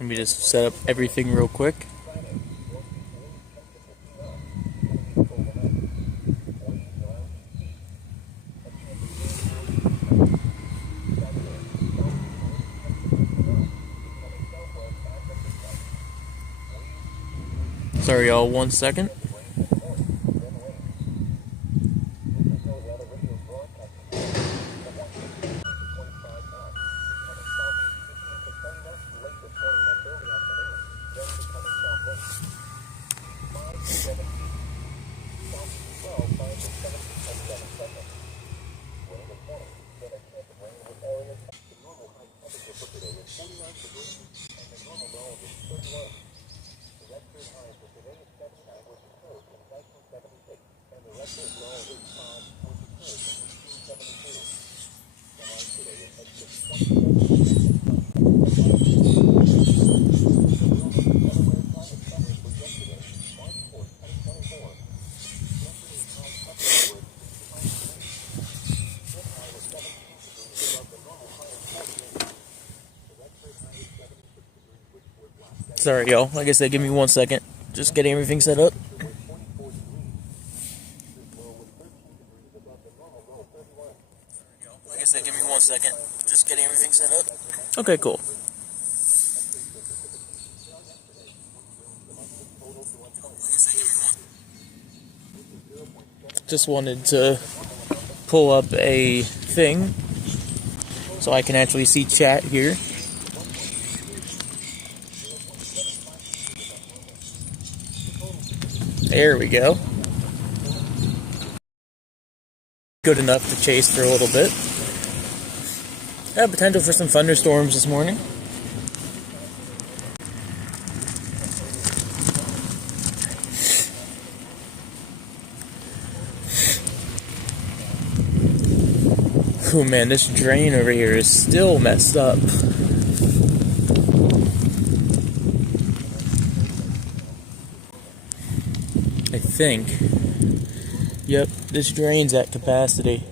Let me just set up everything real quick. Sorry y'all, 1 second. Sorry y'all, like I said, give me 1 second. Just getting everything set up. Like I said, give me 1 second. Just getting everything set up. Okay, cool. Just wanted to pull up a thing so I can actually see chat here. There we go. Good enough to chase for a little bit. Got potential for some thunderstorms this morning. Oh man, this drain over here is still messed up. I think. Yep, this drain's at capacity.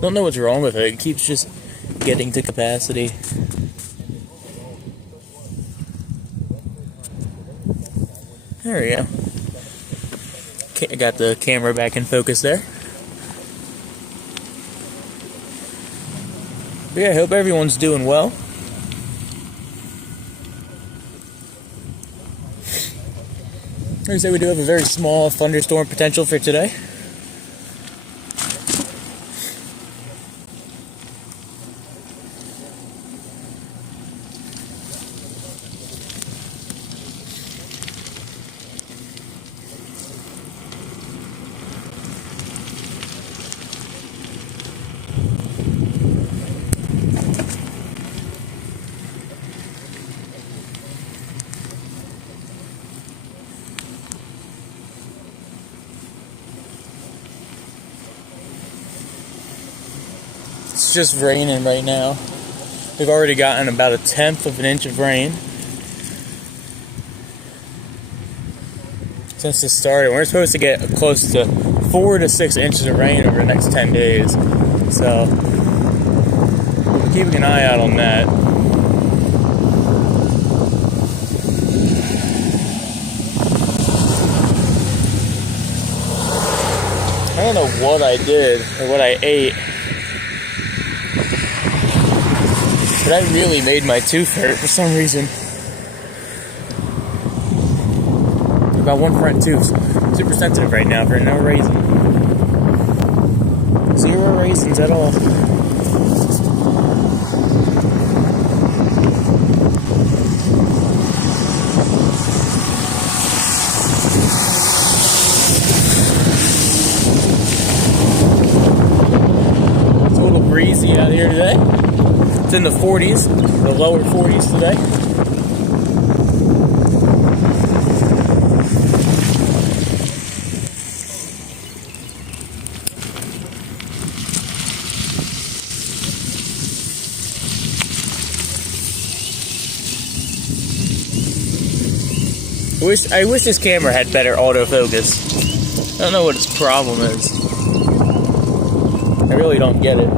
Don't know what's wrong with it. It keeps just getting to capacity. There we go. Okay, I got the camera back in focus there. But yeah, I hope everyone's doing well. Like I said, we do have a very small thunderstorm potential for today. It's just raining right now. We've already gotten about 1/10 of an inch of rain since it started. We're supposed to get close to 4 to 6 inches of rain over the next 10 days. So, we're keeping an eye out on that. I don't know what I did or what I ate, but I really made my tooth hurt for some reason. About one front tooth. Super sensitive right now for no reason. 0 reasons at all. It's a little breezy out here today. It's in the 40s, the lower 40s today. I wish this camera had better autofocus. I don't know what its problem is. I really don't get it.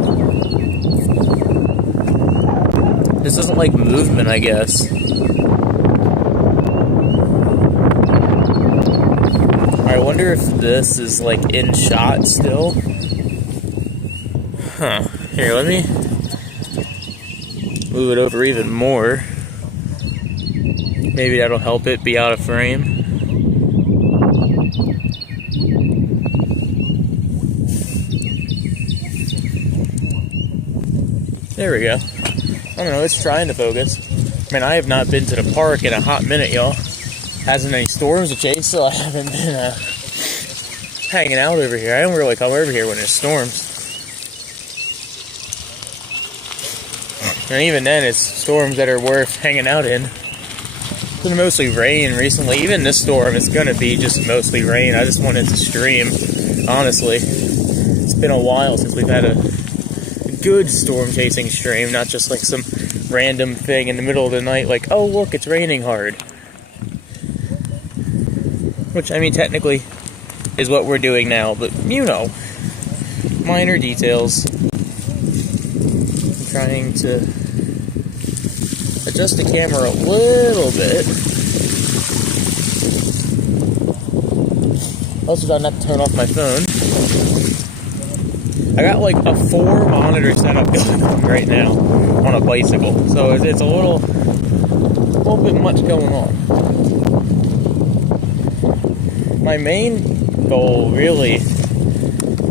This doesn't like movement, I guess. I wonder if this is like in shot still. Huh. Here, let me move it over even more. Maybe that'll help it be out of frame. There we go. I don't know, it's trying to focus. I mean, I have not been to the park in a hot minute, y'all. Hasn't any storms to chase, so I haven't been hanging out over here. I don't really come over here when there's storms. And even then, it's storms that are worth hanging out in. It's been mostly rain recently. Even this storm is going to be just mostly rain. I just wanted to stream, honestly. It's been a while since we've had a good storm chasing stream, not just like some random thing in the middle of the night like, oh look, it's raining hard. Which, I mean, technically is what we're doing now, but you know, minor details. I'm trying to adjust the camera a little bit. Also trying not to turn off my phone. I got like a 4-monitor setup going on right now on a bicycle, so it's a little bit much going on. My main goal really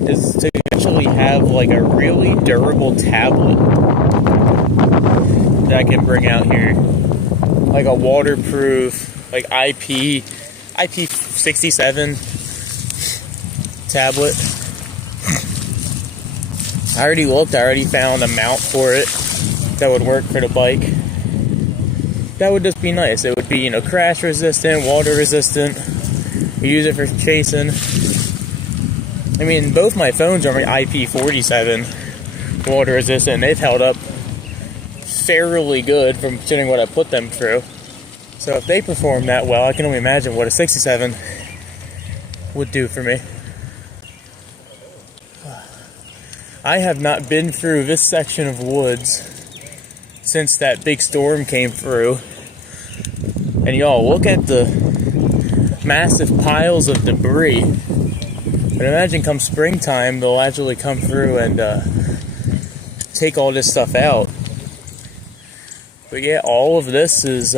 is to actually have like a really durable tablet that I can bring out here, like a waterproof, like IP67 tablet. I already looked, I already found a mount for it that would work for the bike. That would just be nice. It would be, you know, crash resistant, water resistant. We use it for chasing. I mean, both my phones are IP47 water resistant. They've held up fairly good from considering what I put them through. So if they perform that well, I can only imagine what a 67 would do for me. I have not been through this section of woods since that big storm came through. And y'all, look at the massive piles of debris. But imagine come springtime, they'll actually come through and take all this stuff out. But yeah, all of this is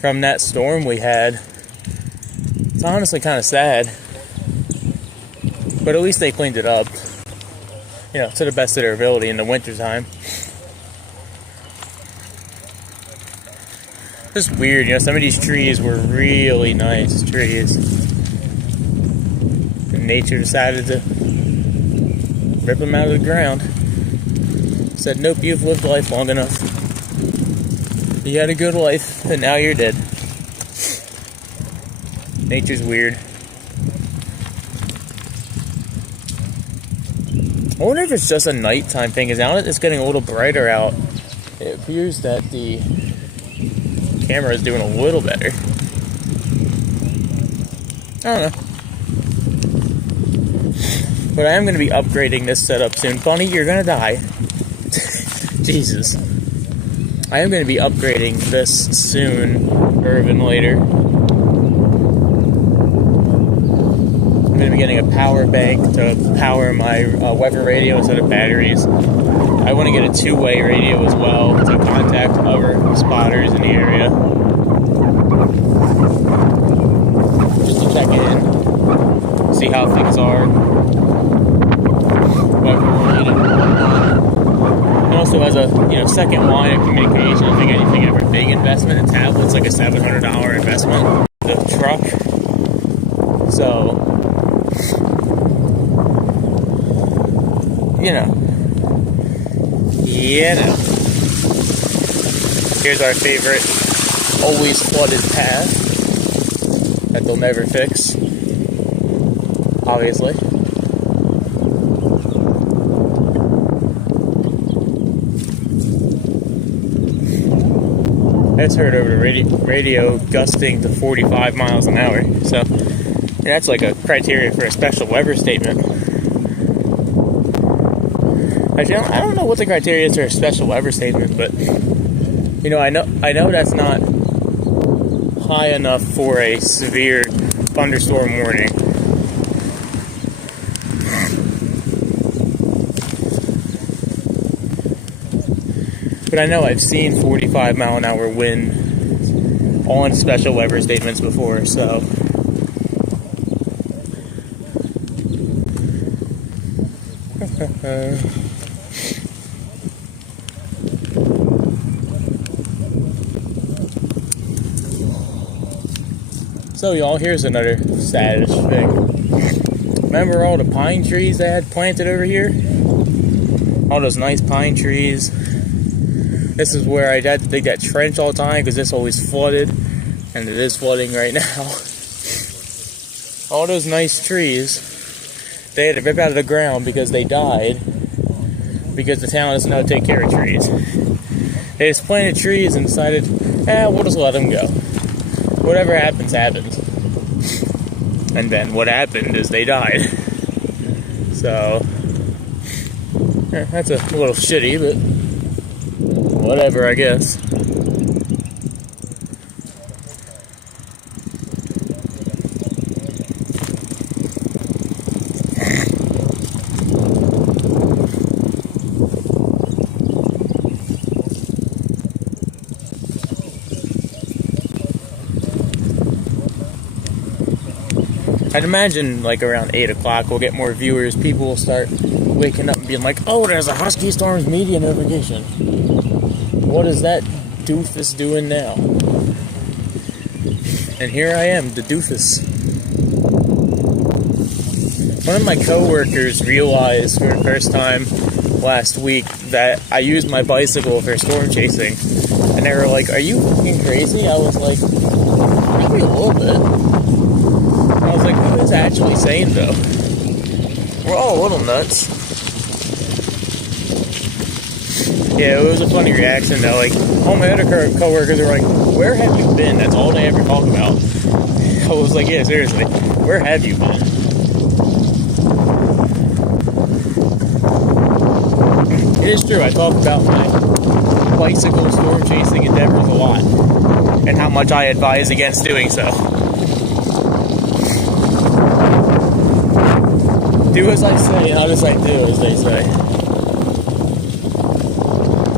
from that storm we had. It's honestly kind of sad. But at least they cleaned it up. You know, to the best of their ability in the wintertime. Just weird, you know, some of these trees were really nice trees. And nature decided to rip them out of the ground. Said, nope, you've lived life long enough. You had a good life, and now you're dead. Nature's weird. I wonder if it's just a nighttime thing, because now that it's getting a little brighter out, it appears that the camera is doing a little better. I don't know. But I am going to be upgrading this setup soon. Bunny, you're going to die. Jesus. I am going to be upgrading this soon, or even later. I'm going to be getting a power bank to power my weather radio instead of batteries. I want to get a two-way radio as well to contact other spotters in the area. Just to check in, see how things are, weather related. It also has a second line of communication. I think anything ever big investment in tablets, like a $700 investment. The truck. So, here's our favorite always flooded path that they'll never fix, obviously. That's heard over the radio gusting to 45 miles an hour, so that's like a criteria for a special weather statement. Actually, I don't know what the criteria is for a special weather statement, but you know, I know that's not high enough for a severe thunderstorm warning. But I know I've seen 45 mile an hour wind on special weather statements before, so. So y'all, here's another sad thing. Remember all the pine trees they had planted over here? All those nice pine trees. This is where I had to dig that trench all the time because this always flooded, and it is flooding right now. All those nice trees, they had to rip out of the ground because they died, because the town doesn't know how to take care of trees. They just planted trees and decided, we'll just let them go. Whatever happens, happens. And then what happened is they died. So, that's a little shitty, but whatever, I guess. I'd imagine like around 8 o'clock we'll get more viewers. People will start waking up and being like, oh, there's a Husky Storms media notification. What is that doofus doing now? And here I am, the doofus. One of my coworkers realized for the first time last week that I used my bicycle for storm chasing. And they were like, are you fucking crazy? I was like, probably a little bit. I was like, what is actually sane though? We're all a little nuts. Yeah, it was a funny reaction though. Like, all my other co-workers are like, where have you been? That's all they ever talk about. I was like, yeah, seriously, where have you been? It is true, I talk about my bicycle storm chasing endeavors a lot, and how much I advise against doing so. Do as I say, not as I do, as they say.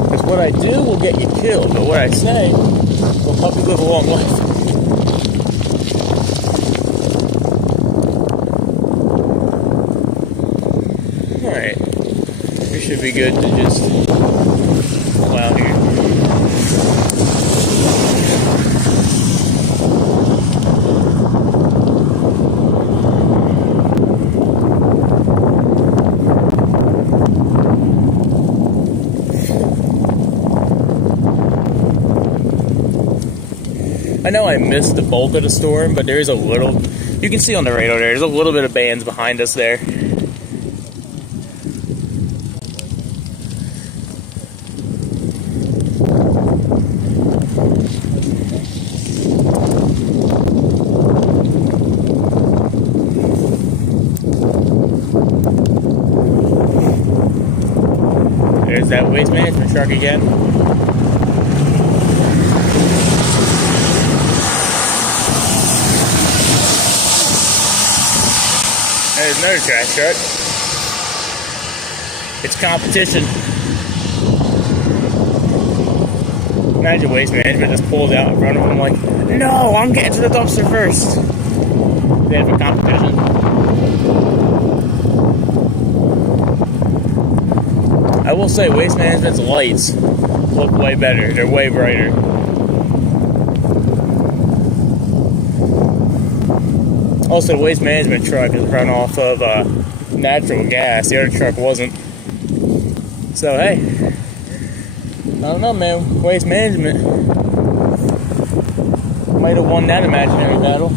Because what I do will get you killed, but what I say will help you live a long life. Alright. We should be good to just pull out here. I know I missed the bulk of the storm, but there is a little, you can see on the radar there's a little bit of bands behind us there. There's that Waste Management truck again. There's another trash truck. It's competition. Imagine Waste Management just pulls out in front of them like, no, I'm getting to the dumpster first. They have a competition. I will say Waste Management's lights look way better. They're way brighter. Also, the Waste Management truck is run off of natural gas. The other truck wasn't. So, hey. I don't know, man. Waste Management might have won that imaginary battle.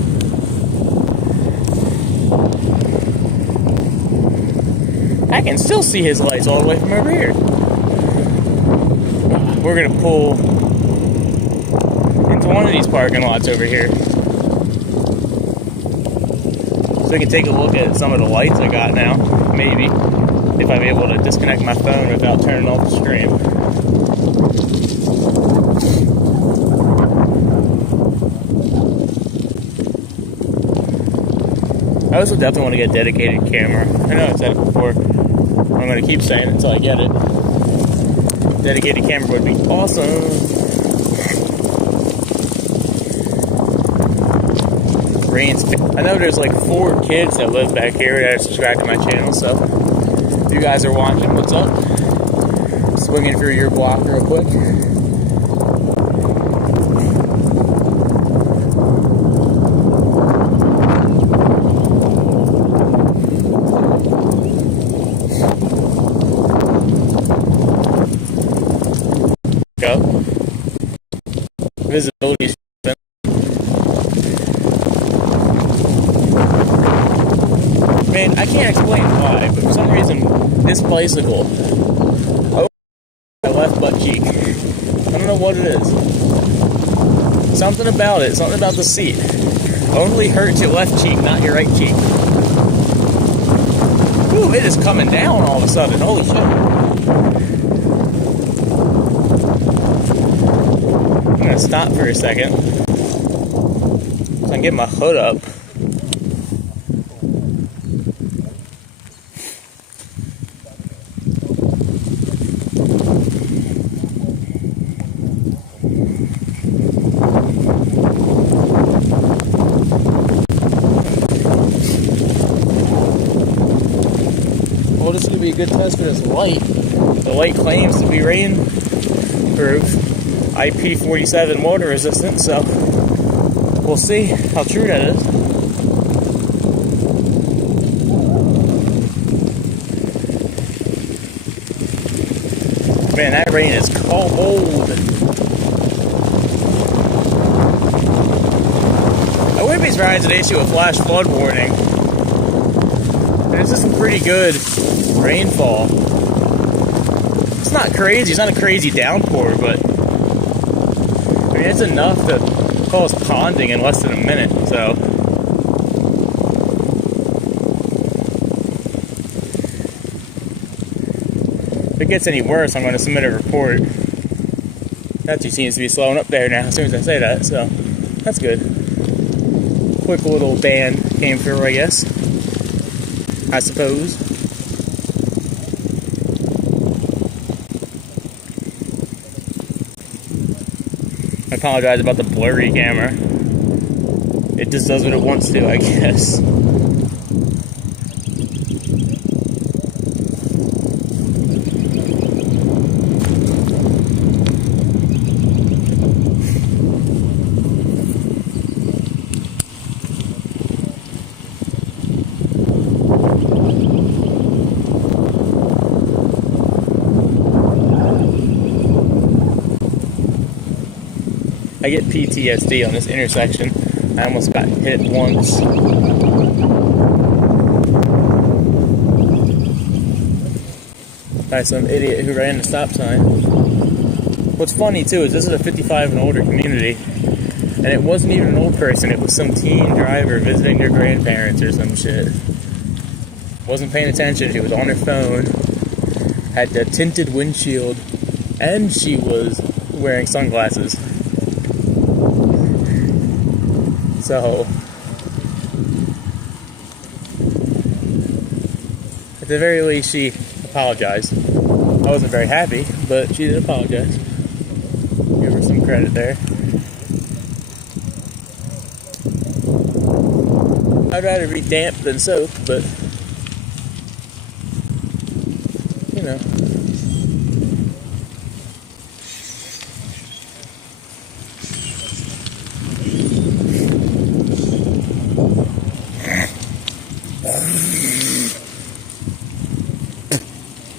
I can still see his lights all the way from over here. We're going to pull into one of these parking lots over here. So we can take a look at some of the lights I got now, maybe. if I'm able to disconnect my phone without turning off the stream. I also definitely want to get a dedicated camera. I know I've said it before. I'm going to keep saying it until I get it. Dedicated camera would be awesome. I know there's like 4 kids that live back here that are subscribed to my channel, so if you guys are watching, what's up? Swinging through your block real quick. Go. Visibility. Man, I can't explain why, but for some reason, this bicycle, oh, my left butt cheek. I don't know what it is. Something about it, something about the seat. Only hurts your left cheek, not your right cheek. Ooh, it is coming down all of a sudden. Holy shit. I'm gonna stop for a second so I can get my hood up. Well, this is going to be a good test for this light. The light claims to be rain-proof, IP47 water resistant, so we'll see how true that is. Man, that rain is cold. I wouldn't be surprised if they issue a flash flood warning. There's just some pretty good rainfall. It's not crazy, it's not a crazy downpour, but I mean, it's enough to cause ponding in less than a minute, so. If it gets any worse, I'm going to submit a report. That actually seems to be slowing up there now as soon as I say that, so that's good. Quick little band came through, I guess. I suppose. I apologize about the blurry camera. It just does what it wants to, I guess. I get PTSD on this intersection. I almost got hit once. By some idiot who ran the stop sign. What's funny too is this is a 55 and older community, and it wasn't even an old person, it was some teen driver visiting their grandparents or some shit. Wasn't paying attention, she was on her phone, had the tinted windshield, and she was wearing sunglasses. So, at the very least, she apologized. I wasn't very happy, but she did apologize. Give her some credit there. I'd rather be damp than soaked, but, you know.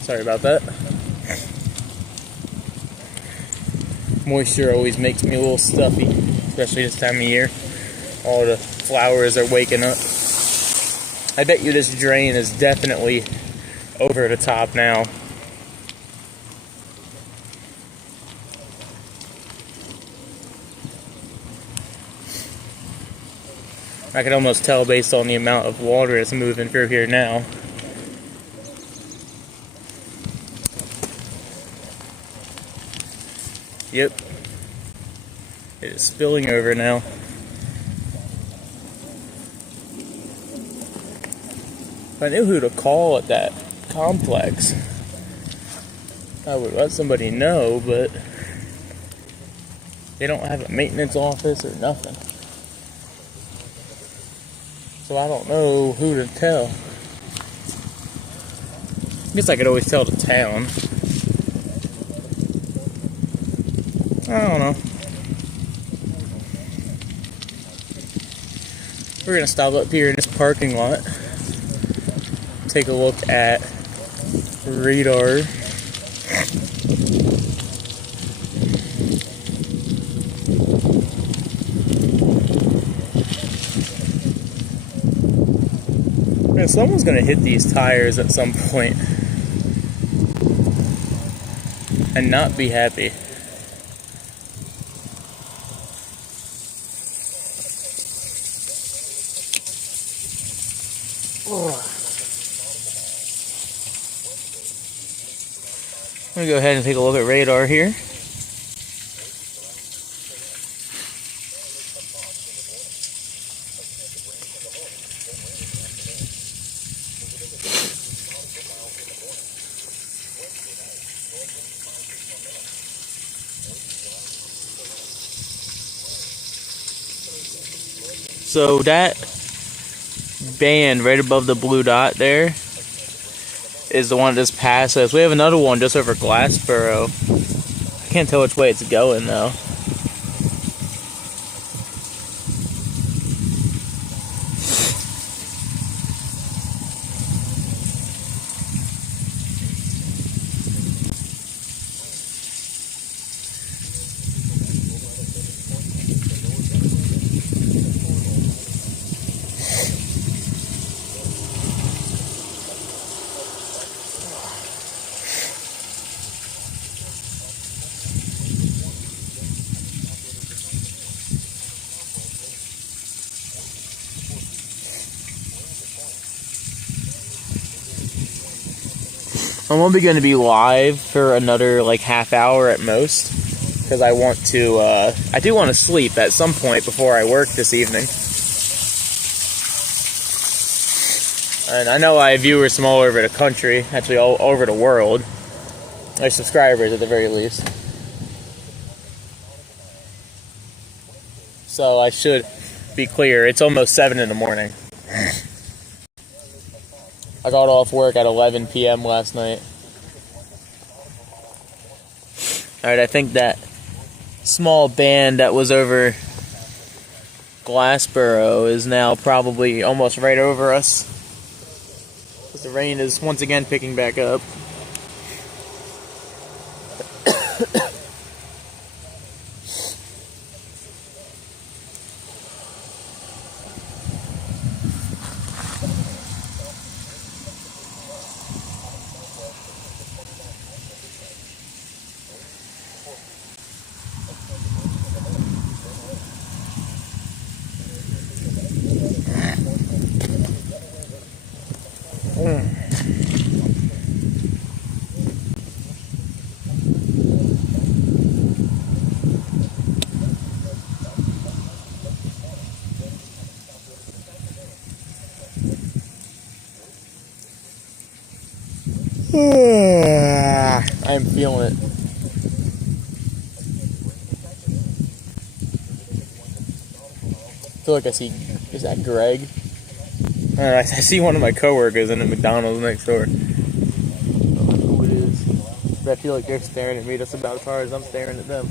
Sorry about that. Moisture always makes me a little stuffy, especially this time of year. All the flowers are waking up. I bet you this drain is definitely over the top now. I can almost tell based on the amount of water that's moving through here now. Yep. It is spilling over now. If I knew who to call at that complex, I would let somebody know, but they don't have a maintenance office or nothing. So I don't know who to tell. I guess I could always tell the town. I don't know. We're gonna stop up here in this parking lot. Take a look at radar. Man, someone's gonna hit these tires at some point and not be happy. I'm gonna go ahead and take a look at radar here. So that band right above the blue dot there is the one that just passed us. We have another one just over Glassboro. I can't tell which way it's going though. I'm only going to be live for another like half hour at most, because I want to, I do want to sleep at some point before I work this evening. And I know I have viewers from all over the country, actually all over the world, or subscribers at the very least. So I should be clear, it's almost 7 in the morning. I got off work at 11 p.m. last night. Alright, I think that small band that was over Glassboro is now probably almost right over us, because the rain is once again picking back up. I'm feeling it. I feel like I see, is that Greg? I see one of my coworkers in a McDonald's next door. I don't know who it is, but I feel like they're staring at me just about as hard as I'm staring at them.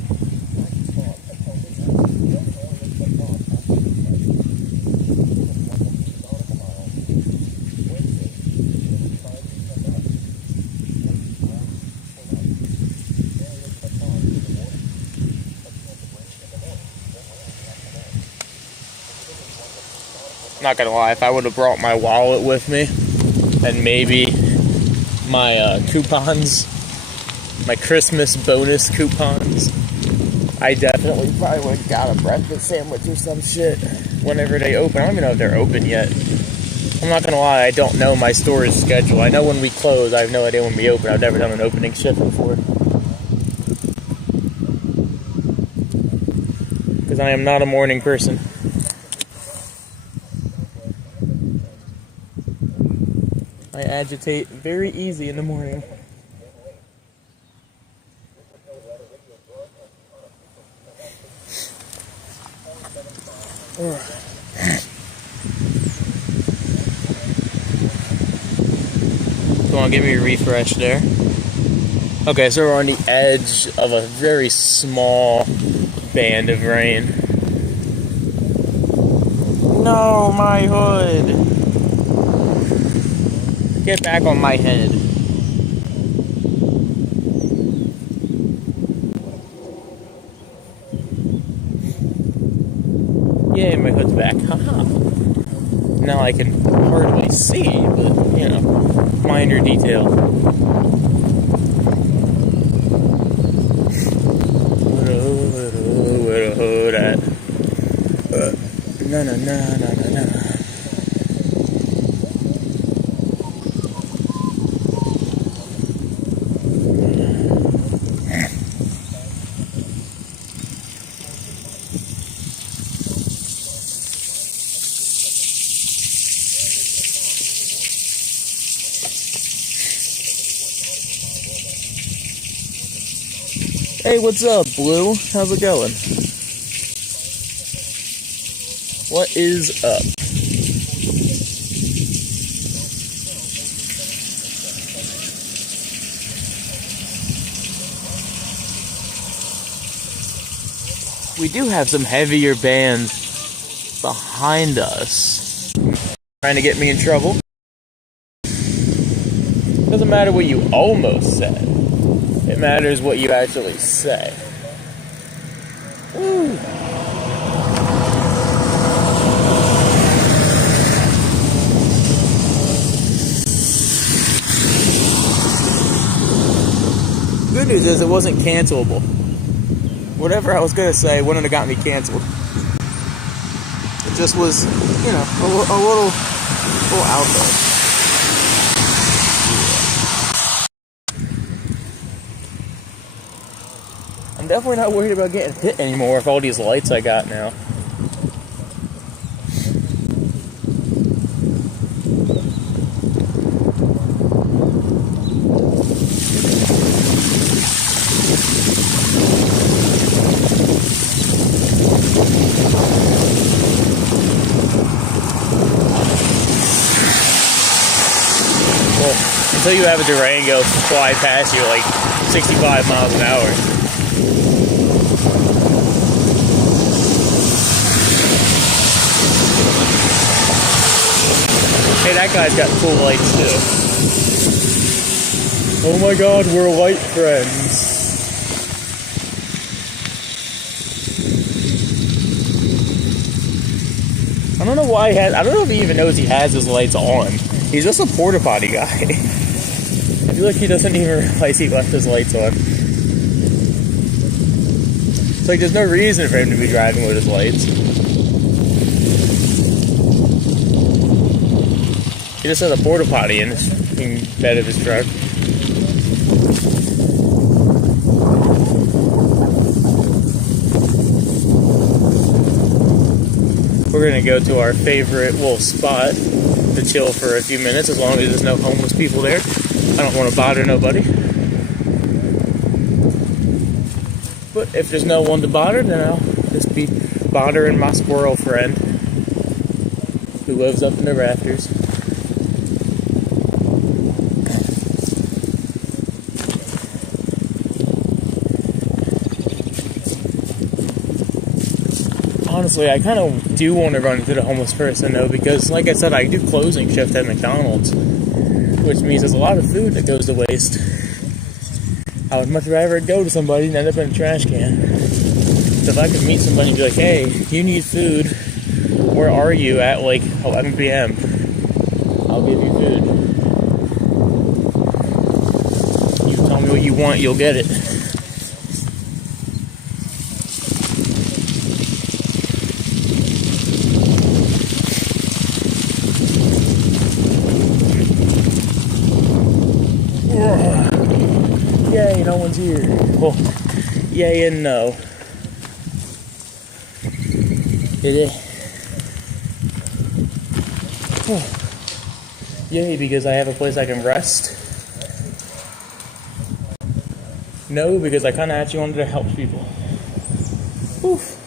Not gonna lie, if I would have brought my wallet with me and maybe my coupons, my Christmas bonus coupons, I definitely probably would have got a breakfast sandwich or some shit whenever they open. I don't even know if they're open yet. I'm not gonna lie, I don't know my store's schedule. I know when we close, I have no idea when we open. I've never done an opening shift before. I am not a morning person. I agitate very easy in the morning. Come on, give me a refresh there. Okay, so we're on the edge of a very small band of rain. No, my hood! Get back on my head. Yay, my hood's back. Haha. Now I can hardly see, but, you know, minor detail. Where the hood at? No. Hey, what's up, Blue? How's it going? What is up? We do have some heavier bands behind us. Trying to get me in trouble. Doesn't matter what you almost said. It matters what you actually say. Woo. Good news is it wasn't cancelable. Whatever I was gonna say wouldn't have got me canceled. It just was, you know, a little out there. I'm definitely not worried about getting hit anymore with all these lights I got now. Well, until you have a Durango fly past you like 65 miles an hour. Hey, that guy's got cool lights too. Oh my god, we're light friends. I don't know why I don't know if he even knows he has his lights on. He's just a porta potty guy. I feel like he doesn't even realize he left his lights on. It's like there's no reason for him to be driving with his lights. He just has a porta potty in the bed of his truck. We're gonna go to our favorite wolf spot to chill for a few minutes, as long as there's no homeless people there. I don't want to bother nobody. But if there's no one to bother, then I'll just be bothering my squirrel friend who lives up in the rafters. Honestly, I kind of do want to run into the homeless person, though, because, like I said, I do closing shift at McDonald's, which means there's a lot of food that goes to waste. I would much rather go to somebody and end up in a trash can. So if I could meet somebody and be like, hey, you need food, where are you at, like, 11 p.m.? I'll give you food. You tell me what you want, you'll get it. Yay, no one's here. Well, yay and no. It is. Yay, because I have a place I can rest. No, because I kind of actually wanted to help people. Oof.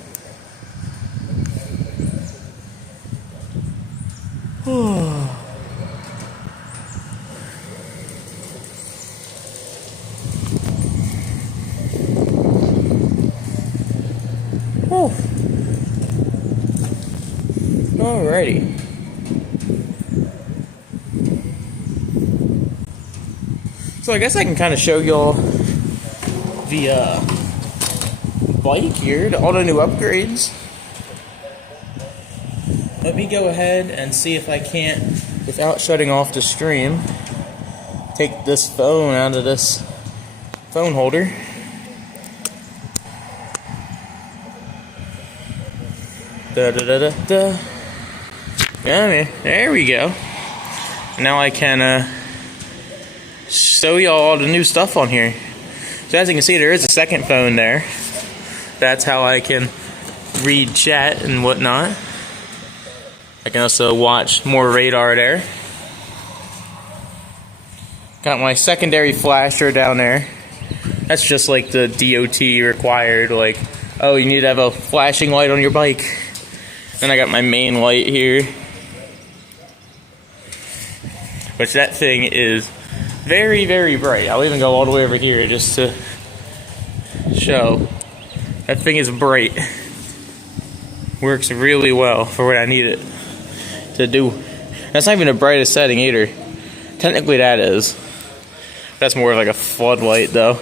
Alrighty. So I guess I can kind of show y'all the bike here, all the new upgrades. Let me go ahead and see if I can't, without shutting off the stream, take this phone out of this phone holder. Da da da da da. Yeah, there we go. Now I can show y'all all the new stuff on here. So as you can see, there is a second phone there. That's how I can read chat and whatnot. I can also watch more radar there. Got my secondary flasher down there. That's just like the DOT required, like, oh, you need to have a flashing light on your bike. Then I got my main light here, which that thing is very, very bright. I'll even go all the way over here just to show. That thing is bright. Works really well for what I need it to do. That's not even the brightest setting either. Technically that is. That's more of like a floodlight though.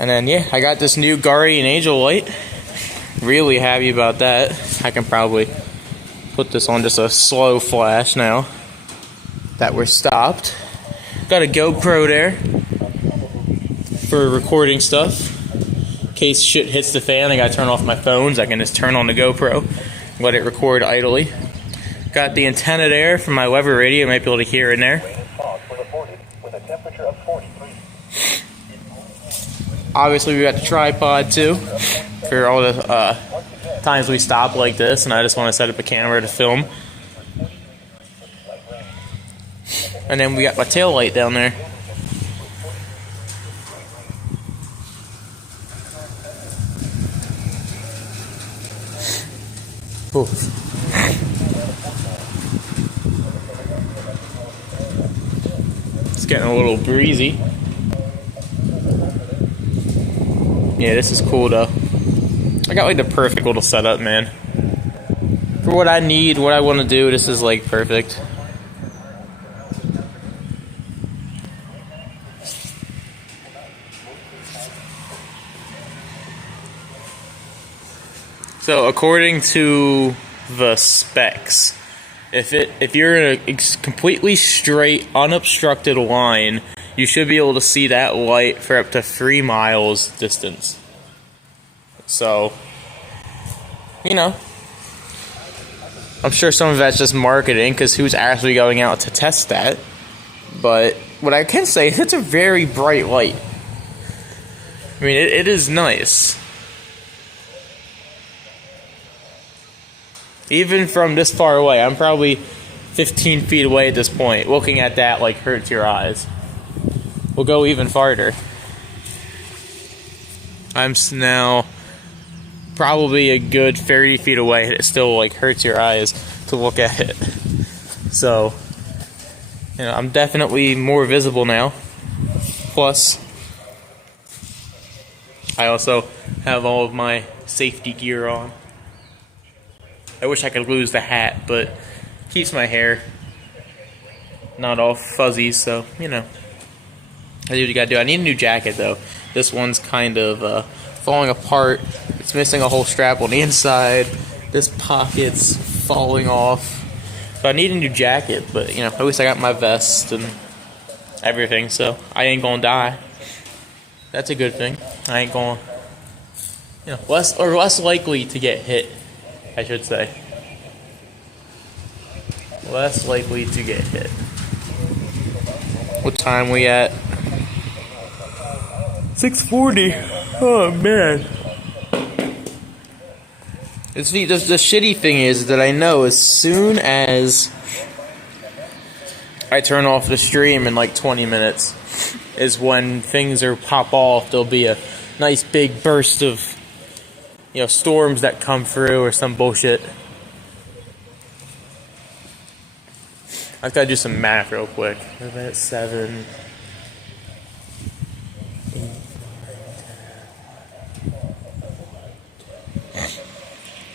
And then yeah, I got this new Guardian Angel light. Really happy about that. I can probably put this on just a slow flash now that we're stopped. Got a GoPro there for recording stuff. In case shit hits the fan, I gotta turn off my phones. I can just turn on the GoPro, let it record idly. Got the antenna there for my weather radio. You might be able to hear in there. Obviously, we got the tripod too for all the times we stop like this, and I just want to set up a camera to film. And then we got my tail light down there. Oof. It's getting a little breezy. Yeah, this is cool though. I got like the perfect little setup, man. For what I need, what I want to do, this is like perfect. So according to the specs, if you're in a completely straight, unobstructed line, you should be able to see that light for up to 3 miles distance. So, you know, I'm sure some of that's just marketing, because who's actually going out to test that? But what I can say is it's a very bright light. I mean, it is nice. Even from this far away, I'm probably 15 feet away at this point. Looking at that like hurts your eyes. We'll go even farther. I'm now probably a good 30 feet away, and it still like hurts your eyes to look at it. So, you know, I'm definitely more visible now. Plus, I also have all of my safety gear on. I wish I could lose the hat, but keeps my hair not all fuzzy, so, you know. I do what you gotta do. I need a new jacket, though. This one's kind of falling apart. It's missing a whole strap on the inside. This pocket's falling off. So I need a new jacket, but, you know, at least I got my vest and everything, so I ain't gonna die. That's a good thing. I ain't gonna, you know, less likely to get hit, I should say. Less likely to get hit. What time we at? 6:40. Oh man. The shitty thing is that I know as soon as I turn off the stream in like 20 minutes is when things are pop off. There'll be a nice big burst of, storms that come through or some bullshit. I've got to do some math real quick. We're at 7.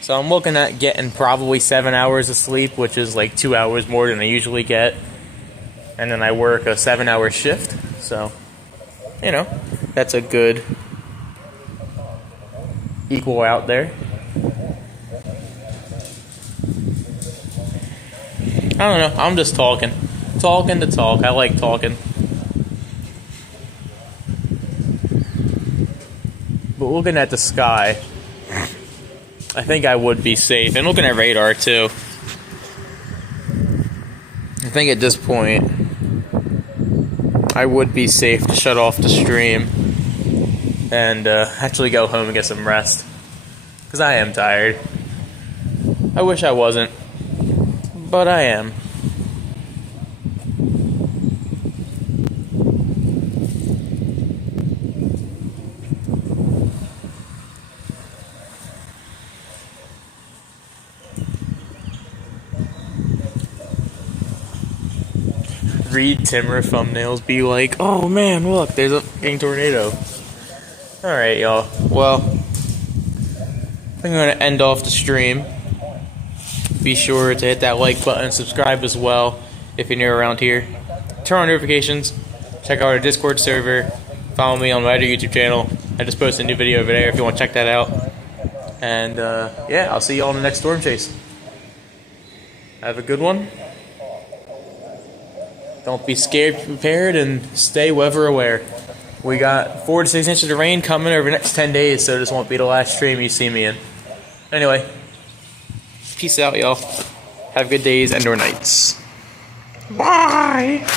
So I'm looking at getting probably 7 hours of sleep, which is like 2 hours more than I usually get. And then I work a 7-hour shift. So, that's a good equal out there. I don't know. I'm just talking. Talking to talk. I like talking. But looking at the sky, I think I would be safe. And looking at radar, too. I think at this point, I would be safe to shut off the stream and actually go home and get some rest. Because I am tired. I wish I wasn't. But I am. Read Timber thumbnails, be like, oh man, look, there's a fucking tornado. Alright, y'all. Well, I think I'm going to end off the stream. Be sure to hit that like button, subscribe as well if you're new around here. Turn on notifications, check out our Discord server, follow me on my other YouTube channel. I just posted a new video over there if you want to check that out. And yeah, I'll see you all in the next storm chase. Have a good one. Don't be scared, be prepared, and stay weather aware. We got 4 to 6 inches of rain coming over the next 10 days, so this won't be the last stream you see me in. Anyway, peace out, y'all. Have good days and or nights. Bye!